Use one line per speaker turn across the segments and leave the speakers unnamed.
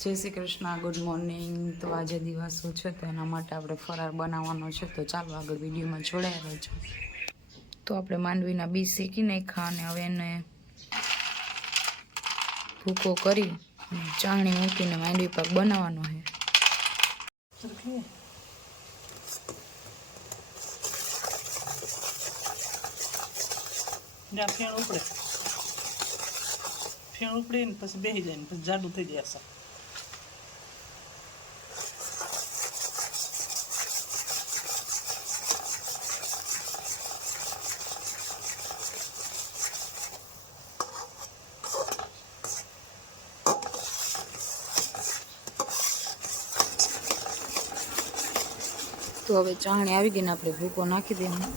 જય Shri Krishna good morning તો આજે દિવસો છે તો એના માટે આપણે ફરાર બનાવવાનો છે. તો ચાલો આગળ વિડીયોમાં જોડાયા રહેજો તો આપણે માંડવીના બી શેકી નાખ્યા અને હવે એને ભૂકો કરી ચાણી મૂકીને માંડવી પાક બનાવવાનો છે.
ફેણ ઉપડે. ફેણ ઉપડીને પછી બેસી જાય ને, પછી જાડું થઈ જાય
તો હવે ચાણી આવી ગઈ ને આપણે ભૂકો નાખી દેવાનો.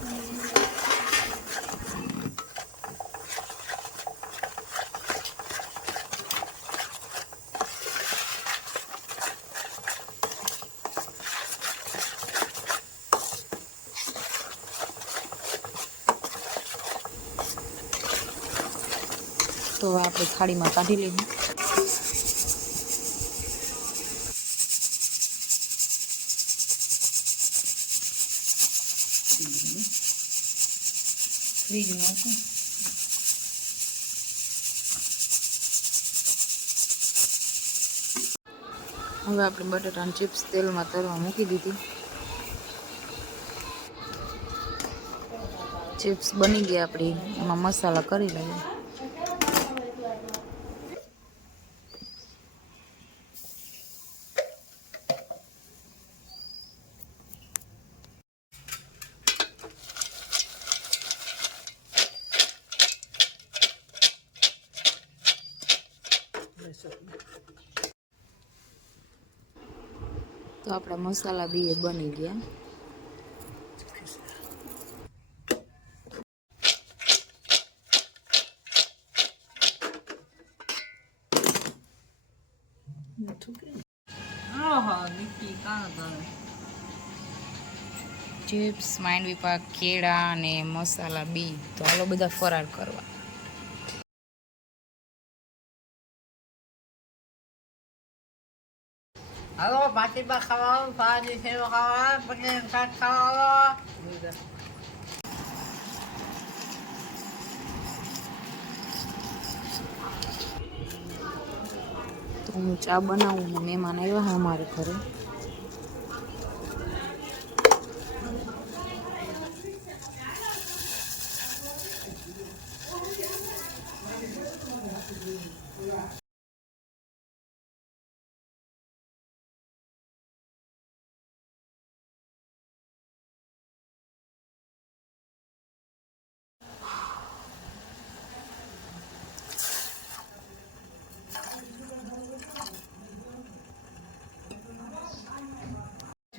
તો હવે આપણે થાળીમાં કાઢી લઈએ. ફ્રીજમાં હવે આપણે બટાટાની ચિપ્સ તેલમાં તરવા મૂકી દીધી. ચિપ્સ બની ગયા આપણી. એમાં મસાલા કરી લઈએ. તો આપણા મસાલા બી બની ગયા. ચિપ્સ માંડવી પાક કેળા અને મસાલા બી. તો હાલો બધા ફરાર કરવા.
હાલો બાટીબા ખાવાનું પાણી સેવો ખાવાનું પછી શાક ખાવાનું
હું ચા બનાવું મહેમાન આવ્યા હા અમારે ઘરે.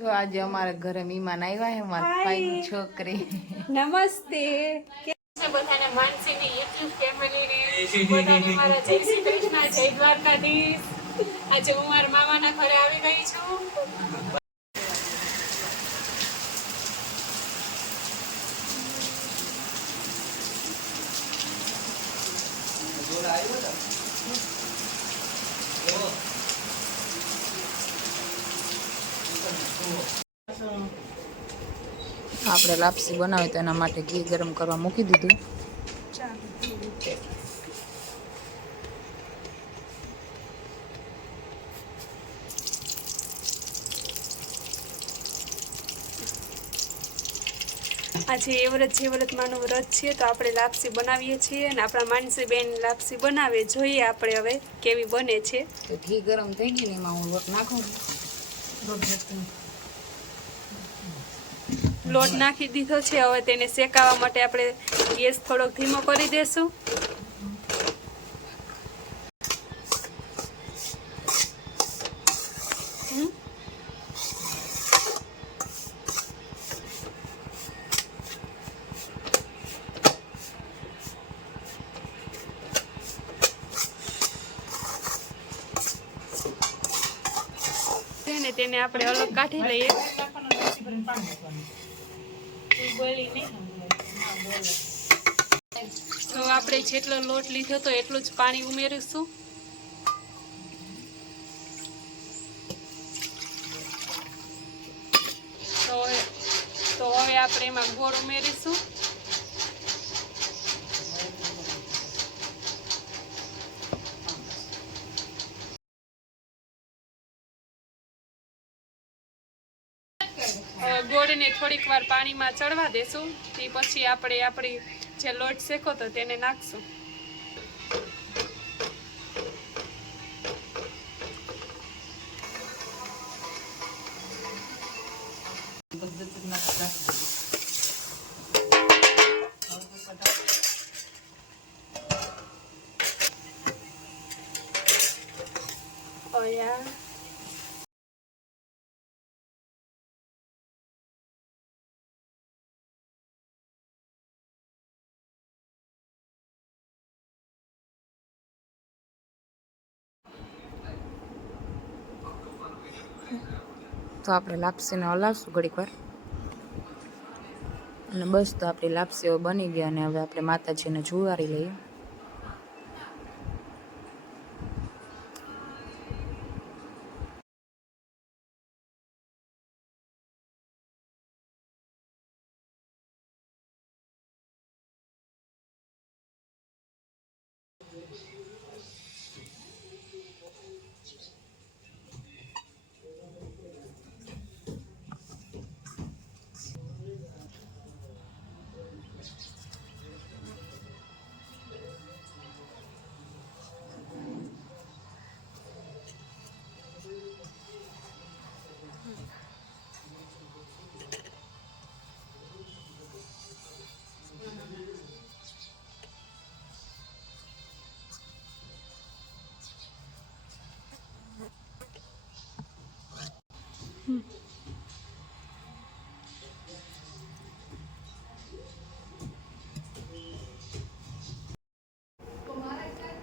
જો આજે અમારા ઘરે મહેમાન આવ્યા છે મારા ભાઈની છોકરી.
નમસ્તે.
બધાને માનસીની યુટ્યુબ ફેમિલીને બધાને મારા જય શ્રી કૃષ્ણ જય દ્વારકાધીશ. આજે હું મારા મામાના ઘરે આવી ગઈ છું.
આપણે લાપસી બનાવી તો એના માટે ઘી ગરમ કરવા મૂકી દીધું.
આજે એ વ્રત જે વ્રતમાંનું વ્રત છે તો આપણે લાપસી બનાવીએ છીએ અને આપણા માનસી બેન લાપસી બનાવે જોઈએ આપણે હવે કેવી બને છે.
તો ઘી ગરમ થઈ ગયું ને એમાં હું લોટ નાખું
લોટ નાખી દીધો છે. હવે તેને શેકાવા માટે આપણે ગેસ થોડોક ધીમો કરી દેશું. તેને આપણે અલગ કાઢી લઈએ. તો આપણે જેટલો લોટ લીધો તો એટલું જ પાણી ઉમેરીશું. તો તો હવે આપણે એમાં ગોળ ઉમેરીશું. ગોળને થોડીક વાર પાણીમાં ચડવા દેશું તે પછી આપણે આપણી જે લોટ શેકો તો તેને નાખશું Oh yeah.
તો આપણે લાપસીને હલાવશું ઘડીક વાર. અને બસ તો આપણી લાપસીઓ બની ગયા અને હવે આપણે માતાજીને જુવારી લઈએ.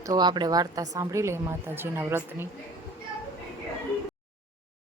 તો આપણે વાર્તા સાંભળી લઈએ માતાજીના વ્રતની.